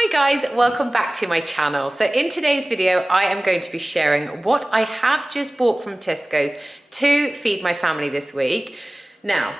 Hi guys, welcome back to my channel. So in today's video, I am going to be sharing what I have just bought from Tesco's to feed my family this week. Now,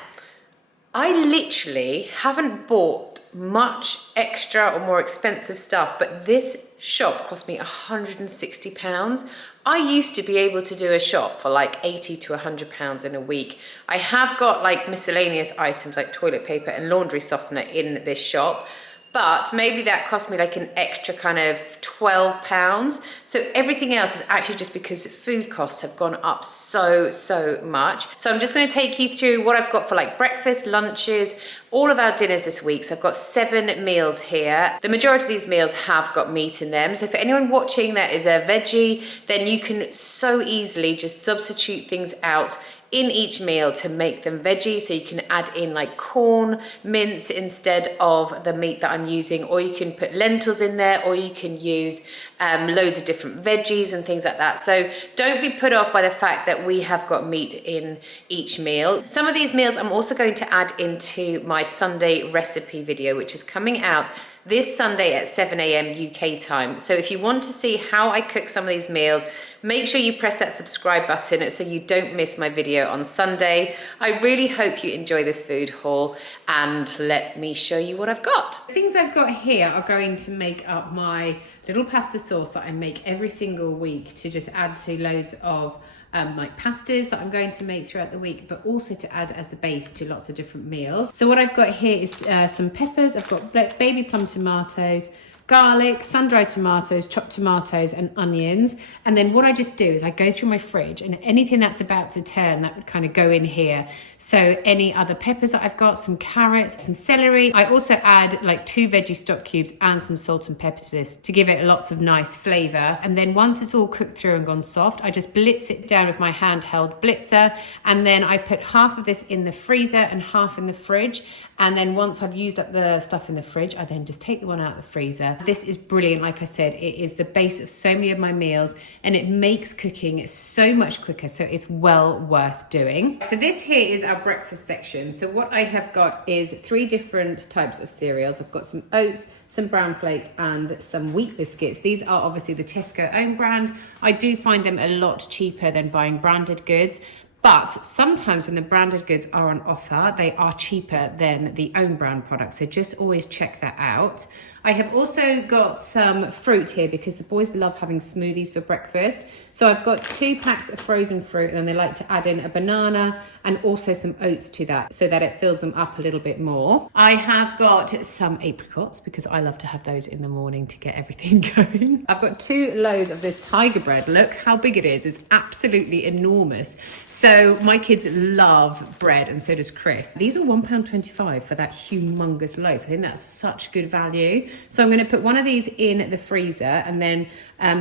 I literally haven't bought much extra or more expensive stuff, but this shop cost me £160. I used to be able to do a shop for like £80 to £100 in a week. I have got like miscellaneous items like toilet paper and laundry softener in this shop, but maybe that cost me like an extra kind of £12. So everything else is actually just because food costs have gone up so much. So I'm just going to take you through what I've got for like breakfast, lunches, all of our dinners this week. So I've got 7 meals here. The majority of these meals have got meat in them. So for anyone watching that is a veggie, then you can so easily just substitute things out in each meal to make them veggie. So you can add in like corn, mince instead of the meat that I'm using, or you can put lentils in there, or you can use loads of different veggies and things like that. So don't be put off by the fact that we have got meat in each meal. Some of these meals I'm also going to add into my Sunday recipe video, which is coming out this Sunday at 7 AM UK time. So if you want to see how I cook some of these meals, make sure you press that subscribe button so you don't miss my video on Sunday. I really hope you enjoy this food haul, and let me show you what I've got. The things I've got here are going to make up my little pasta sauce that I make every single week to just add to loads of like pastas that I'm going to make throughout the week, but also to add as a base to lots of different meals. So what I've got here is some peppers. I've got baby plum tomatoes, garlic, sun-dried tomatoes, chopped tomatoes and onions. And then what I just do is I go through my fridge, and anything that's about to turn, that would kind of go in here. So any other peppers that I've got, some carrots, some celery. I also add like 2 veggie stock cubes and some salt and pepper to this to give it lots of nice flavor. And then once it's all cooked through and gone soft, I just blitz it down with my handheld blitzer. And then I put half of this in the freezer and half in the fridge. And then once I've used up the stuff in the fridge, I then just take the one out of the freezer. This is brilliant. Like I said, it is the base of so many of my meals, and it makes cooking so much quicker. So it's well worth doing. So this here is our breakfast section. So what I have got is 3 different types of cereals. I've got some oats, some brown flakes and some wheat biscuits. These are obviously the Tesco own brand. I do find them a lot cheaper than buying branded goods. But sometimes when the branded goods are on offer, they are cheaper than the own brand products. So just always check that out. I have also got some fruit here because the boys love having smoothies for breakfast. So I've got 2 packs of frozen fruit, and then they like to add in a banana and also some oats to that so that it fills them up a little bit more. I have got some apricots because I love to have those in the morning to get everything going. I've got 2 loaves of this tiger bread. Look how big it is. It's absolutely enormous. So my kids love bread, and so does Chris. These are £1.25 for that humongous loaf. I think that's such good value. So I'm going to put one of these in the freezer, and then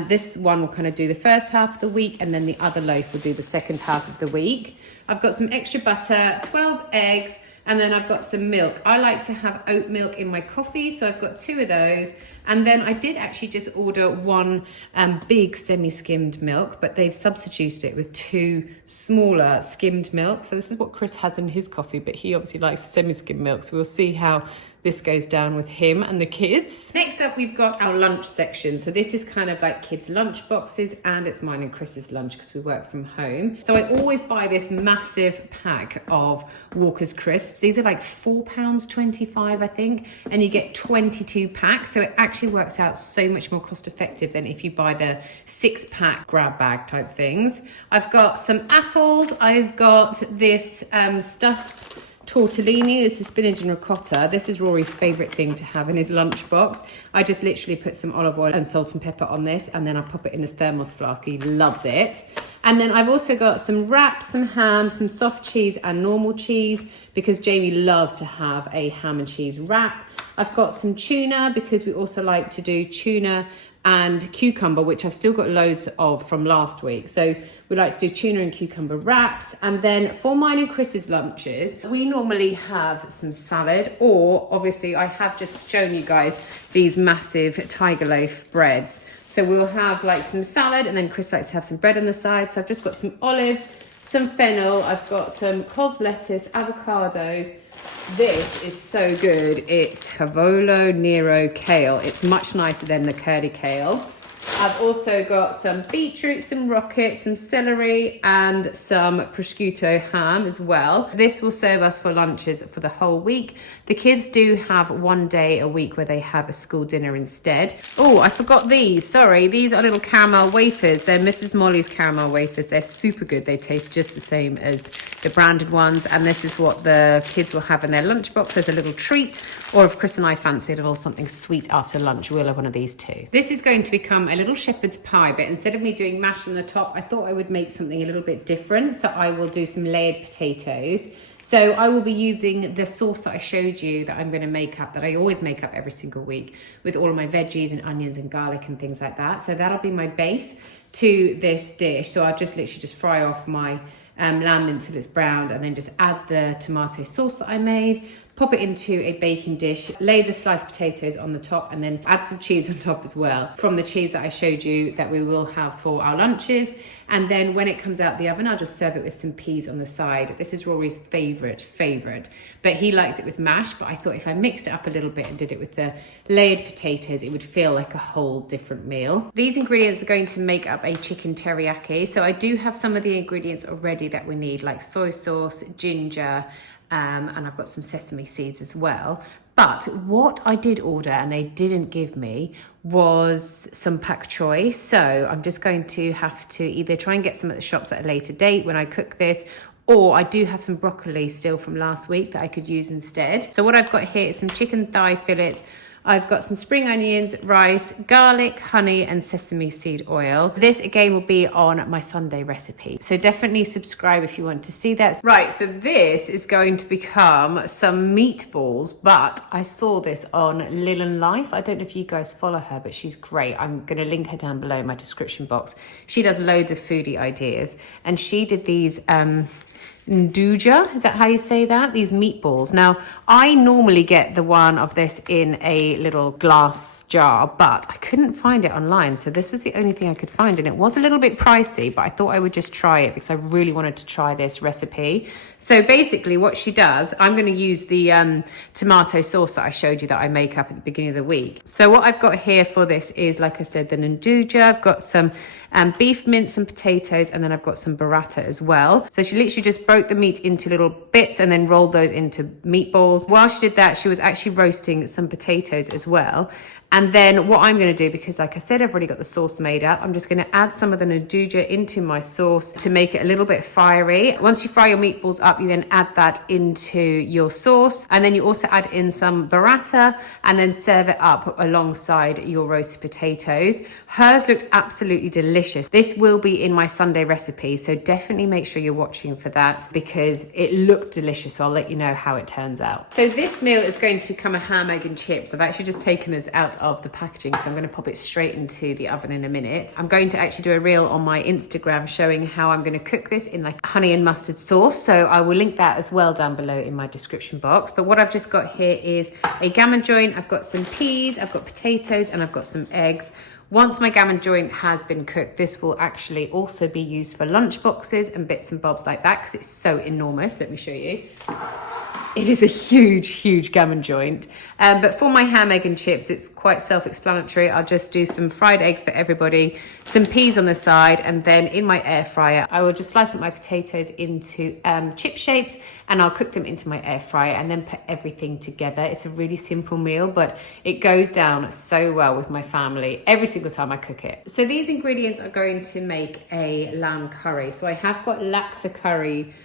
this one will kind of do the first half of the week, and then the other loaf will do the second half of the week. I've got some extra butter, 12 eggs, and then I've got some milk. I like to have oat milk in my coffee, so I've got 2 of those. And then I did actually just order 1 big semi-skimmed milk, but they've substituted it with 2 smaller skimmed milk. So this is what Chris has in his coffee, but he obviously likes semi-skimmed milk. So we'll see how this goes down with him and the kids. Next up, we've got our lunch section. So this is kind of like kids' lunch boxes, and it's mine and Chris's lunch because we work from home. So I always buy this massive pack of Walker's crisps. These are like £4.25, I think, and you get 22 packs. So it actually works out so much more cost effective than if you buy the 6-pack grab bag type things. I've got some apples. I've got this stuffed tortellini. This is spinach and ricotta. This is Rory's favourite thing to have in his lunchbox. I just literally put some olive oil and salt and pepper on this, and then I pop it in his thermos flask. He loves it. And then I've also got some wraps, some ham, some soft cheese and normal cheese because Jamie loves to have a ham and cheese wrap. I've got some tuna because we also like to do tuna and cucumber, which I've still got loads of from last week. So we like to do tuna and cucumber wraps. And then for mine and Chris's lunches, we normally have some salad, or obviously I have just shown you guys these massive tiger loaf breads. So we'll have like some salad, and then Chris likes to have some bread on the side. So I've just got some olives, some fennel, I've got some cos lettuce, avocados, This is so good. It's Cavolo Nero kale. It's much nicer than the curly kale. I've also got some beetroot, some rocket, some celery, and some prosciutto ham as well. This will serve us for lunches for the whole week. The kids do have one day a week where they have a school dinner instead. Oh, I forgot these. Sorry, these are little caramel wafers. They're Mrs. Molly's caramel wafers. They're super good. They taste just the same as the branded ones. And this is what the kids will have in their lunchbox as a little treat. Or if Chris and I fancy a little something sweet after lunch, we'll have one of these too. This is going to become a little shepherd's pie, but instead of me doing mash on the top, I thought I would make something a little bit different. So I will do some layered potatoes. So I will be using the sauce that I showed you that I'm going to make up, that I always make up every single week with all of my veggies and onions and garlic and things like that. So that'll be my base to this dish. So I'll just literally just fry off my lamb mince till it's browned, and then just add the tomato sauce that I made, pop it into a baking dish, lay the sliced potatoes on the top, and then add some cheese on top as well from the cheese that I showed you that we will have for our lunches. And then when it comes out the oven, I'll just serve it with some peas on the side. This is Rory's favorite, but he likes it with mash. But I thought if I mixed it up a little bit and did it with the layered potatoes, it would feel like a whole different meal. These ingredients are going to make up a chicken teriyaki. So I do have some of the ingredients already that we need, like soy sauce, ginger, and I've got some sesame seeds as well. But what I did order and they didn't give me was some pak choi. So I'm just going to have to either try and get some at the shops at a later date when I cook this, or I do have some broccoli still from last week that I could use instead. So what I've got here is some chicken thigh fillets. I've got some spring onions, rice, garlic, honey, and sesame seed oil. This again will be on my Sunday recipe. So definitely subscribe if you want to see that. Right, so this is going to become some meatballs, but I saw this on Lillian Life. I don't know if you guys follow her, but she's great. I'm gonna link her down below in my description box. She does loads of foodie ideas, and she did these, nduja, is that how you say that? These meatballs. Now, I normally get the one of this in a little glass jar, but I couldn't find it online. So this was the only thing I could find, and it was a little bit pricey, but I thought I would just try it because I really wanted to try this recipe. So basically what she does, I'm going to use the tomato sauce that I showed you that I make up at the beginning of the week. So what I've got here for this is, like I said, the nduja. I've got some beef mince and potatoes, and then I've got some burrata as well. So she literally just broke the meat into little bits and then rolled those into meatballs. While she did that, she was actually roasting some potatoes as well. And then what I'm going to do, because like I said, I've already got the sauce made up, I'm just going to add some of the nduja into my sauce to make it a little bit fiery. Once you fry your meatballs up, you then add that into your sauce, and then you also add in some burrata and then serve it up alongside your roasted potatoes. Hers looked absolutely delicious. This will be in my Sunday recipe, so definitely make sure you're watching for that because it looked delicious. So I'll let you know how it turns out. So this meal is going to become a ham, egg and chips. I've actually just taken this out of the packaging, so I'm going to pop it straight into the oven in a minute. I'm going to actually do a reel on my Instagram showing how I'm going to cook this in like honey and mustard sauce, so I will link that as well down below in my description box. But what I've just got here is a gammon joint, I've got some peas, I've got potatoes, and I've got some eggs. Once my gammon joint has been cooked, this will actually also be used for lunch boxes and bits and bobs like that because it's so enormous. Let me show you. It is a huge gammon joint. But for my ham, egg and chips, it's quite self-explanatory. I'll just do some fried eggs for everybody, some peas on the side, and then in my air fryer, I will just slice up my potatoes into chip shapes, and I'll cook them into my air fryer and then put everything together. It's a really simple meal, but it goes down so well with my family every single time I cook it. So these ingredients are going to make a lamb curry. So I have got laksa curry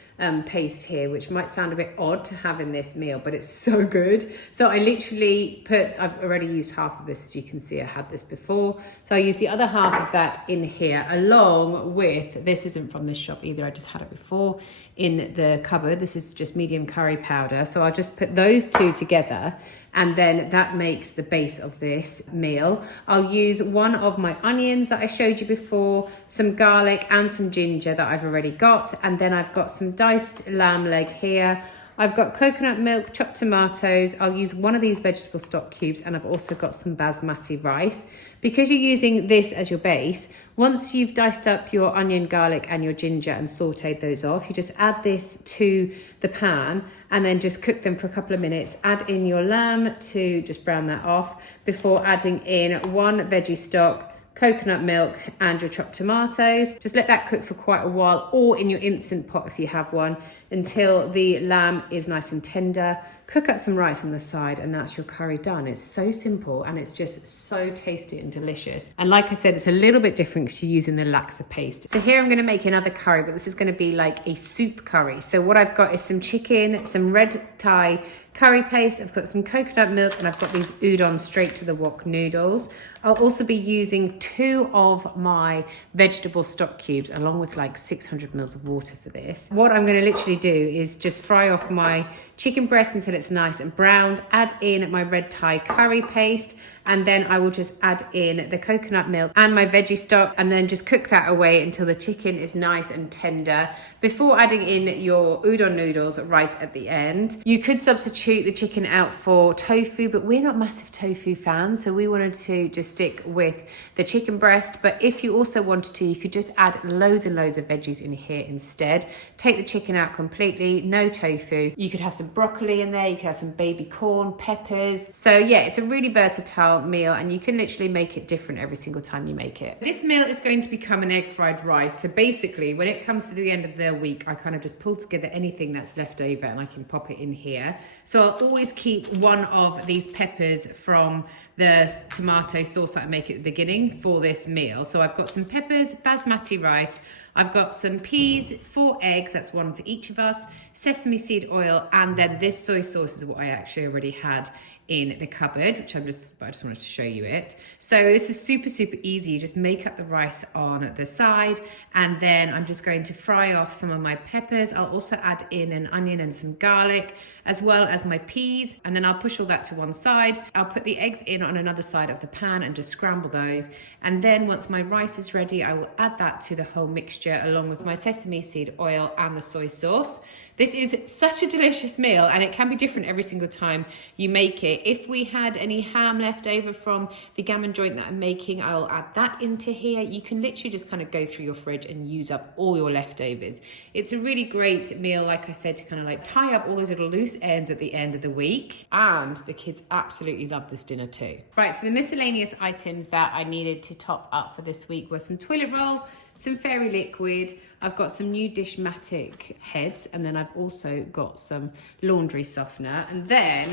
paste here, which might sound a bit odd to have in this meal, but it's so good. So I literally I've already used half of this, as you can see. I had this before, so I use the other half of that in here, along with, this isn't from this shop either, I just had it before in the cupboard. This is just medium curry powder, so I'll just put those two together, and then that makes the base of this meal. I'll use one of my onions that I showed you before, some garlic and some ginger that I've already got, and then I've got some diced lamb leg here. I've got coconut milk, chopped tomatoes. I'll use one of these vegetable stock cubes, and I've also got some basmati rice. Because you're using this as your base, once you've diced up your onion, garlic and your ginger and sauteed those off, you just add this to the pan and then just cook them for a couple of minutes. Add in your lamb to just brown that off before adding in one veggie stock, coconut milk and your chopped tomatoes. Just let that cook for quite a while, or in your instant pot if you have one, until the lamb is nice and tender. Cook up some rice on the side and that's your curry done. It's so simple and it's just so tasty and delicious. And like I said, it's a little bit different because you're using the laksa paste. So here I'm going to make another curry, but this is going to be like a soup curry. So what I've got is some chicken, some red Thai curry paste, I've got some coconut milk, and I've got these udon straight to the wok noodles. I'll also be using 2 of my vegetable stock cubes along with like 600 mils of water for this. What I'm going to literally do is just fry off my chicken breast until it's nice and browned, add in my red Thai curry paste, and then I will just add in the coconut milk and my veggie stock, and then just cook that away until the chicken is nice and tender before adding in your udon noodles right at the end. You could substitute the chicken out for tofu, but we're not massive tofu fans, so we wanted to just stick with the chicken breast. But if you also wanted to, you could just add loads and loads of veggies in here instead. Take the chicken out completely, no tofu. You could have some broccoli in there, you could have some baby corn, peppers. So yeah, it's a really versatile meal and you can literally make it different every single time you make it. This meal is going to become an egg fried rice. So basically when it comes to the end of the week, I kind of just pull together anything that's left over and I can pop it in here. So I'll always keep one of these peppers from the tomato sauce that I make at the beginning for this meal. So I've got some peppers, basmati rice, I've got some peas, 4 eggs, that's one for each of us, sesame seed oil, and then this soy sauce is what I actually already had in the cupboard, which I just wanted to show you it. So this is super, super easy. You just make up the rice on the side, and then I'm just going to fry off some of my peppers. I'll also add in an onion and some garlic, as well as my peas, and then I'll push all that to one side. I'll put the eggs in on another side of the pan and just scramble those. And then once my rice is ready, I will add that to the whole mixture along with my sesame seed oil and the soy sauce. This is such a delicious meal and it can be different every single time you make it. If we had any ham left over from the gammon joint that I'm making, I'll add that into here. You can literally just kind of go through your fridge and use up all your leftovers. It's a really great meal, like I said, to kind of like tie up all those little loose ends at the end of the week. And the kids absolutely love this dinner too. Right, so the miscellaneous items that I needed to top up for this week were some toilet roll, some fairy liquid, I've got some new Dishmatic heads, and then I've also got some laundry softener, and then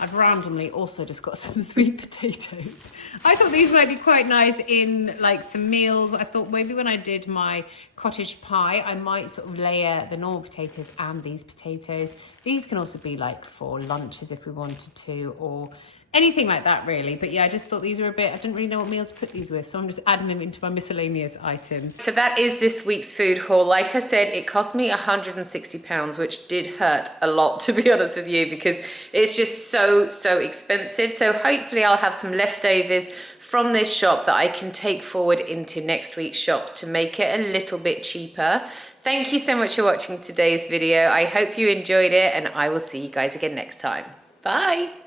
I've randomly also just got some sweet potatoes. I thought these might be quite nice in like some meals. I thought maybe when I did my cottage pie, I might sort of layer the normal potatoes and these potatoes. These can also be like for lunches if we wanted to, or anything like that really. But yeah, I just thought these were a bit, I didn't really know what meal to put these with, so I'm just adding them into my miscellaneous items. So that is this week's food haul. Like I said, it cost me £160, which did hurt a lot, to be honest with you, because it's just so expensive. So hopefully I'll have some leftovers from this shop that I can take forward into next week's shops to make it a little bit cheaper. Thank you so much for watching today's video. I hope you enjoyed it, and I will see you guys again next time. Bye.